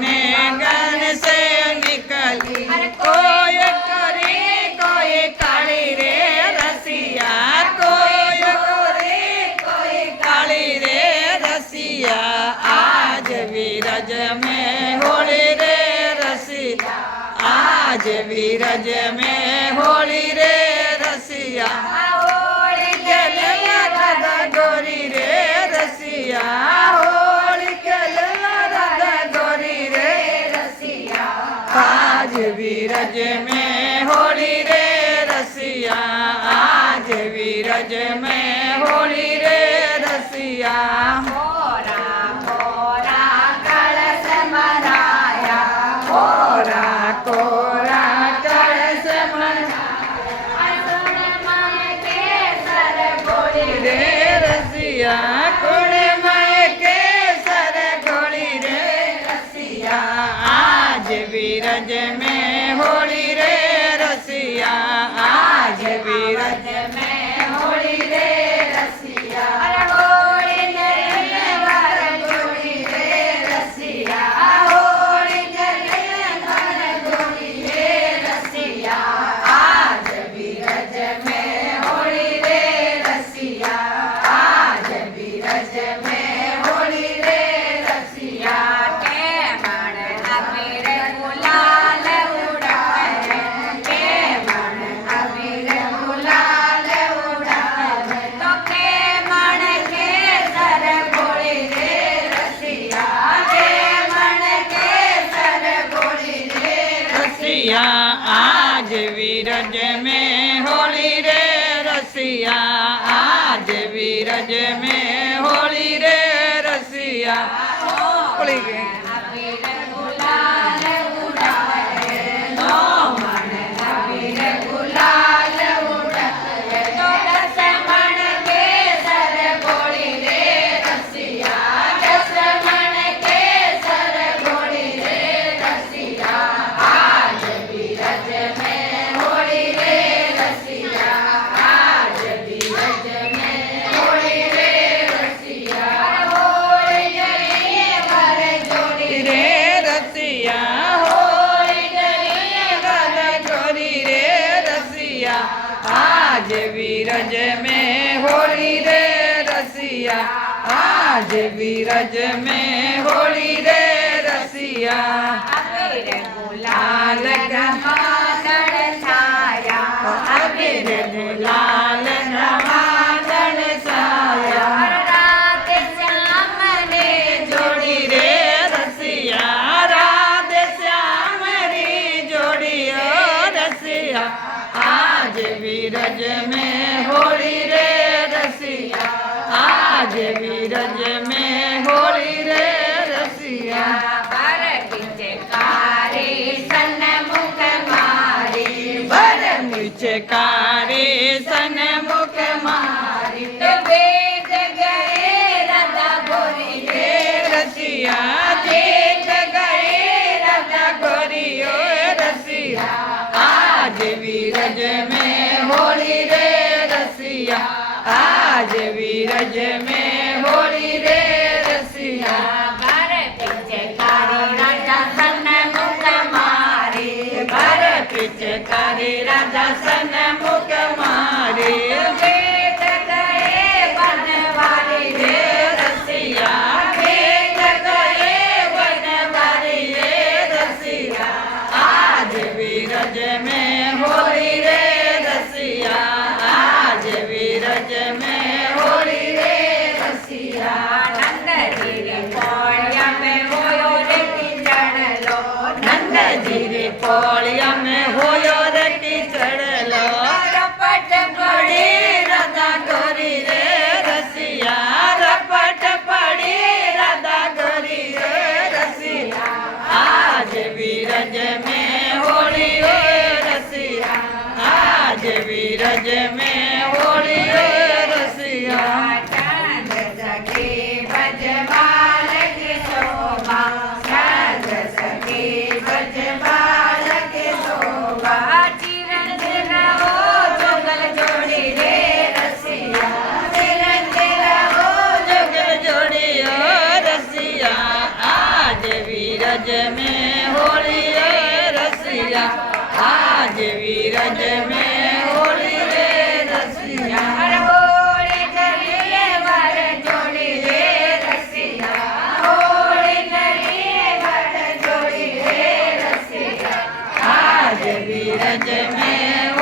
ने गन से निकली कोई करे कोई काली रे रसिया कोई करे कोई काली रे रसिया आज वीरज में होली रे रसिया आज वीरज में होली रे रसिया होली खेले राधा गोरी रे रसिया होली खेले राधा गोरी रे रसिया आज वीरज में होली रे रसिया आज वीरज में होली रे रसिया मोरा मोरा कलश मनाया कोरा कोरा कलश मनाया असुर मन के सर गोली रे रसिया कुण मय के सर गोली रे रसिया आज वीरज में होली रे रसिया आज वीरज में होली रे रसिया अरे होली जले घर गोली रे रसिया होली जले घर गोली रे रसिया आज वीरज में होली रे रसिया आज वीरज में होली रे रसिया के मन अबीर गुलाल उड़ावे के मन अबीर गुलाल उड़ावे तो के मन के सर गोली रे रसिया के मन के सर गोली रे रसिया आज वीरज में होली रे रसिया आज वीरज में होली रे रसिया होली के अबीर गुलाल उड़ावे नो मन अबीर गुलाल उड़ावे तो दस मन के सर गोली रे रसिया दस मन के सर गोली रे रसिया आज वीरज में होली रे रसिया आज वीरज में होली रे रसिया होली जलिए घर जोड़ी रे रसिया होली जलिए गल गोरी रे रसिया आज वीरज में होली रे रसिया आज वीरज में होली रे रसिया अबीर गुलाल घमासण छाया अबीर गुलाल नवादन साया रात श्याम ने जोड़ी रे रसिया राधे श्याम री जोड़ी ओ रसिया आज वीरज में होली रे रसिया आज वीरज में होली रे रसिया पर पिचकारी सन्मुख मारी बर मुझकारी सन मुख मारी तो वेद गए राधा गोरी रे रसिया देख गए राधा गोरी ओ रसिया आज वीरज में होली रे रसिया आज वीरज में होली रे रसिया पर पिचकारी राधा सन्मुख मारी बर पिचकारी राधा सन मुख मारी वेद गए बनवारी रे रसिया देख गए बनवारी रे रसिया आज वीरज में होली रे रसिया आज वीरज में होली रे रसिया नंद जी रे पौड़िया में होयो रे किचड़ लो नंद जी रे पौड़िया में होयो रे कीचड़ लो रपट पड़ी राधा गोरी रे रसिया रपट पड़ी राधा गोरी रे रसिया आज वीरज में होली रे रसिया आज वीरज में होली रे रसिया चांद सखी बजवाल की शोभा चांद सखी बजवाल की शोभा चिरंजीव ओ जोगल जोड़ी रे रसिया चिरंजीव ओ जोगल जोड़ी ओ रसिया आज वीरज વિરજ